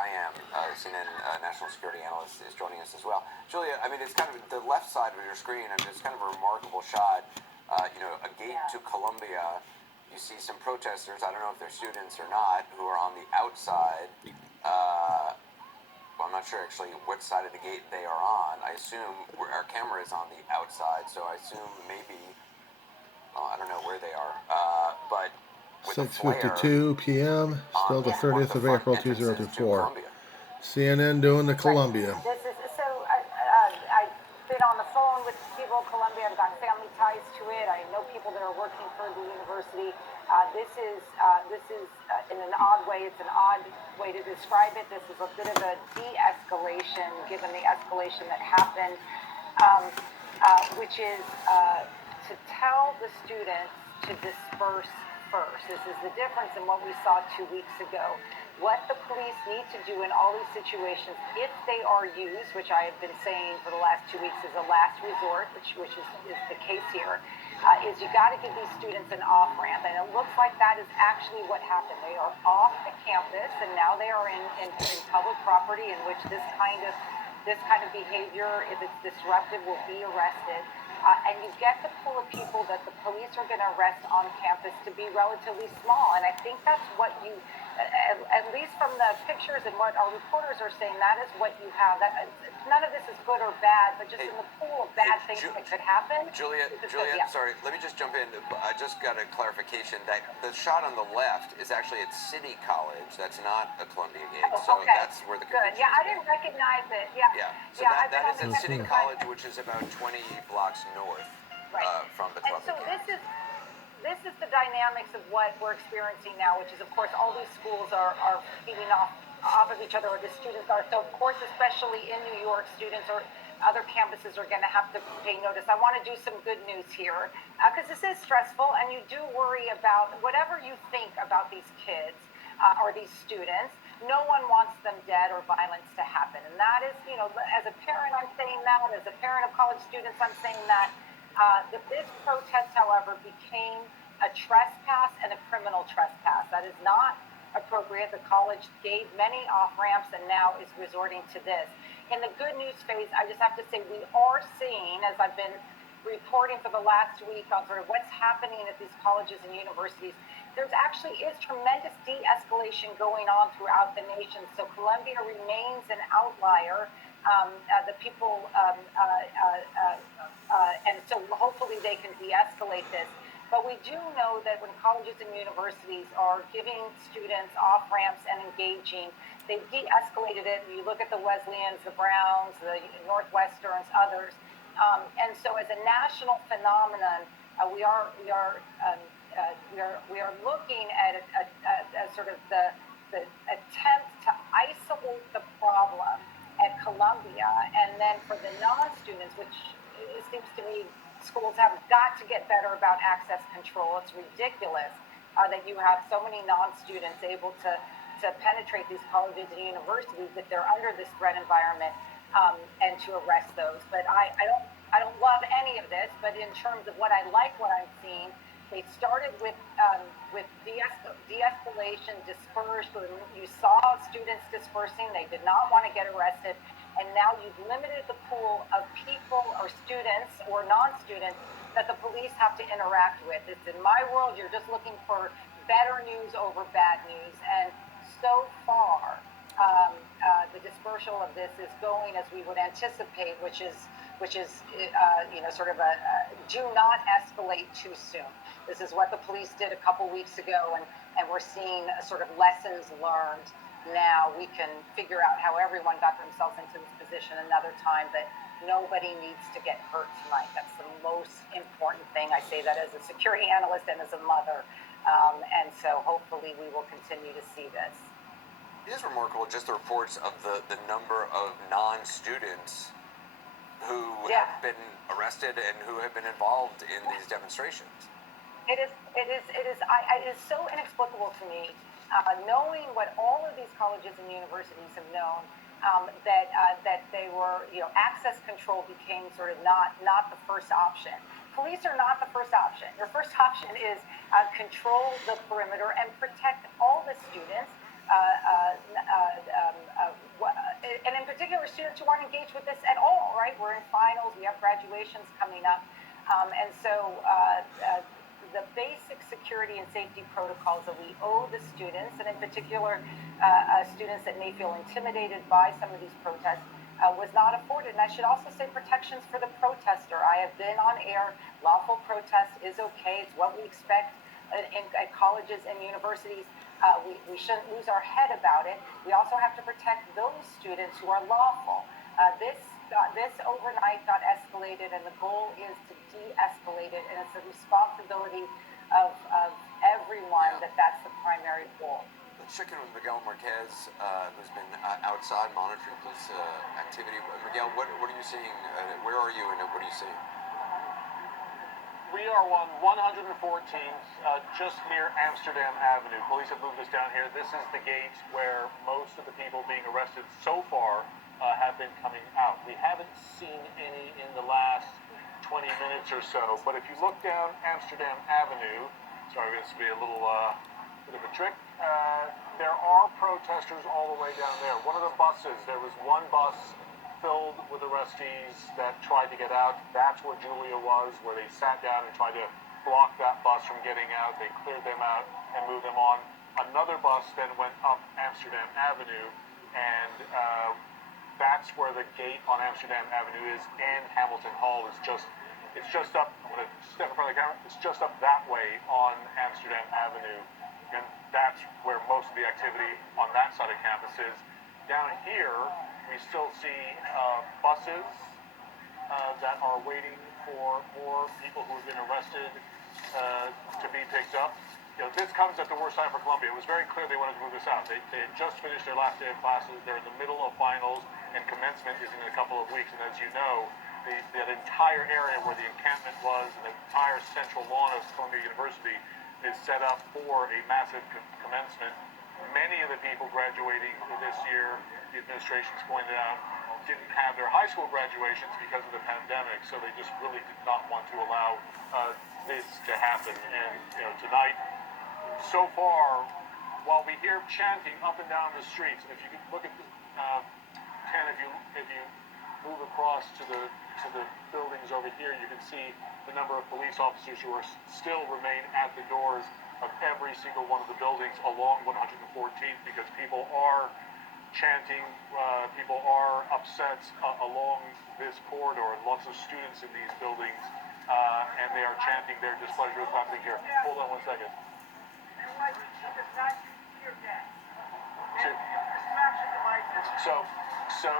Kayam, CNN national security analyst, is joining us as well. Julia, I mean, it's kind of the left side of your screen. I mean, it's kind of a remarkable shot. A gate to Columbia. You see some protesters. I don't know if they're students or not, who are on the outside. Well, I'm not sure actually what side of the gate they are on. I assume our camera is on the outside, so I assume maybe. I don't know where they are, but. 6:52 p.m. Still the 30th of April, 2024. CNN doing the Columbia. This is so. I've been on the phone with people at Columbia. I've got family ties to it. I know people that are working for the university. This is in an odd way. It's an odd way to describe it. This is a bit of a de-escalation, given the escalation that happened, which is to tell the students to disperse first. This is the difference in what we saw 2 weeks ago. What the police need to do in all these situations, if they are used, which I have been saying for the last 2 weeks is a last resort, which is the case here, is you got to give these students an off-ramp. And it looks like that is actually what happened. They are off the campus, and now they are in public property in which this kind of behavior, if it's disruptive, will be arrested. And you get the pool of people that the police are going to arrest on campus to be relatively small. And I think that's what you, at least from the pictures and what our reporters are saying, that is what you have. None of this is good or bad, but just in the pool of bad things that could happen. Julia, sorry, let me just jump in. I just got a clarification that the shot on the left is actually at City College. That's not a Columbia gate. Oh, so okay. That's where the confusion is. Yeah, I didn't recognize it. So that is at City College, which is about 20 blocks north from the Columbia gate. This is the dynamics of what we're experiencing now, which is, of course, all these schools are feeding off of each other, or the students are. So, of course, especially in New York, students or other campuses are going to have to pay notice. I want to do some good news here, because this is stressful, and you do worry about whatever you think about these kids or these students. No one wants them dead or violence to happen. And that is, as a parent, I'm saying that. As a parent of college students, I'm saying that. This protest, however, became a trespass and a criminal trespass. That is not appropriate. The college gave many off-ramps and now is resorting to this. In the good news phase, I just have to say we are seeing, as I've been reporting for the last week on sort of what's happening at these colleges and universities, there's actually is tremendous de-escalation going on throughout the nation. So Columbia remains an outlier. The people, and so hopefully they can de-escalate this. But we do know that when colleges and universities are giving students off-ramps and engaging, they've de-escalated it. You look at the Wesleyans, the Browns, the Northwesterns, others. And so as a national phenomenon, we are looking at a sort of the attempt to isolate the problem at Columbia, and then for the non-students, which it seems to me schools have got to get better about access control. It's ridiculous that you have so many non-students able to penetrate these colleges and universities if they're under this threat environment, and to arrest those. But I don't love any of this, but in terms of what I like, what I'm seeing, they started with de-escalation, dispersed. You saw students dispersing. They did not want to get arrested. And now you've limited the pool of people or students or non-students that the police have to interact with. It's in my world, you're just looking for better news over bad news. And so far, the dispersal of this is going as we would anticipate, which is sort of a do not escalate too soon. This is what the police did a couple weeks ago, and we're seeing a sort of lessons learned. Now we can figure out how everyone got themselves into this position another time, but nobody needs to get hurt tonight. That's the most important thing. I say that as a security analyst and as a mother. And so hopefully we will continue to see this. It is remarkable, just the reports of the number of non-students who have been arrested and who have been involved in these demonstrations. It is so inexplicable to me, knowing what all of these colleges and universities have known, that they were, access control became sort of not the first option. Police are not the first option. Your first option is control the perimeter and protect all the students, particular students who aren't engaged with this at all, right? We're in finals, we have graduations coming up. And so the basic security and safety protocols that we owe the students, and in particular students that may feel intimidated by some of these protests, was not afforded. And I should also say protections for the protester. I have been on air. Lawful protest is okay. It's what we expect at colleges and universities. We shouldn't lose our head about it. We also have to protect those students who are lawful. This overnight got escalated, and the goal is to de-escalate it, and it's the responsibility of everyone that's the primary goal. Let's check in with Miguel Marquez, who's been outside monitoring police activity. Miguel, what are you seeing? Where are you, and what are you seeing? We are on 114th, just near Amsterdam Avenue. Police have moved us down here. This is the gate where most of the people being arrested so far have been coming out. We haven't seen any in the last 20 minutes or so, but if you look down Amsterdam Avenue, sorry, this will be a little bit of a trick, there are protesters all the way down there. One of the buses, there was one bus filled with arrestees that tried to get out. That's where Julia was, where they sat down and tried to block that bus from getting out. They cleared them out and moved them on. Another bus then went up Amsterdam Avenue, and that's where the gate on Amsterdam Avenue is, and Hamilton Hall is just up. I'm going to step in front of the camera. It's just up that way on Amsterdam Avenue, and that's where most of the activity on that side of campus is. Down here, we still see buses that are waiting for more people who have been arrested to be picked up. You know, this comes at the worst time for Columbia. It was very clear they wanted to move this out. They had just finished their last day of classes. They're in the middle of finals, and commencement is in a couple of weeks. And as you know, that entire area where the encampment was and the entire central lawn of Columbia University is set up for a massive commencement. Many of the people graduating this year, the administration's pointed out, didn't have their high school graduations because of the pandemic, so they just really did not want to allow this to happen. And you know, tonight, so far, while we hear chanting up and down the streets, and if you can look at Ken, if you move across to the buildings over here, you can see the number of police officers who are still remain at the doors of every single one of the buildings along 114th, because people are chanting, people are upset along this corridor, and lots of students in these buildings, and they are chanting their displeasure with what's happening here. Hold on one second. So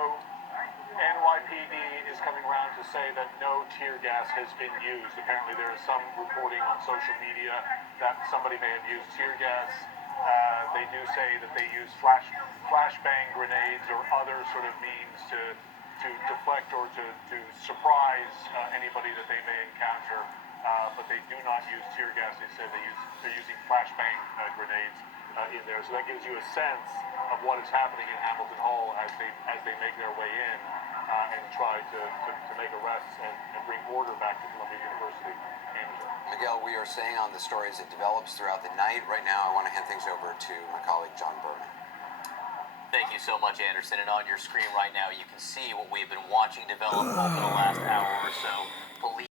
NYPD is coming around to say that no tear gas has been used. Apparently there is some reporting on social media that somebody may have used tear gas. They do say that they use flashbang grenades or other sort of means to deflect or to surprise anybody that they may encounter. But they do not use tear gas. They said they're using flashbang grenades in there. So that gives you a sense of what is happening in Hamilton Hall as they make their way in and try to make arrests and bring order back to Columbia University. Miguel, we are staying on the story as it develops throughout the night. Right now, I want to hand things over to my colleague, John Berman. Thank you so much, Anderson. And on your screen right now, you can see what we've been watching develop over the last hour or so. Police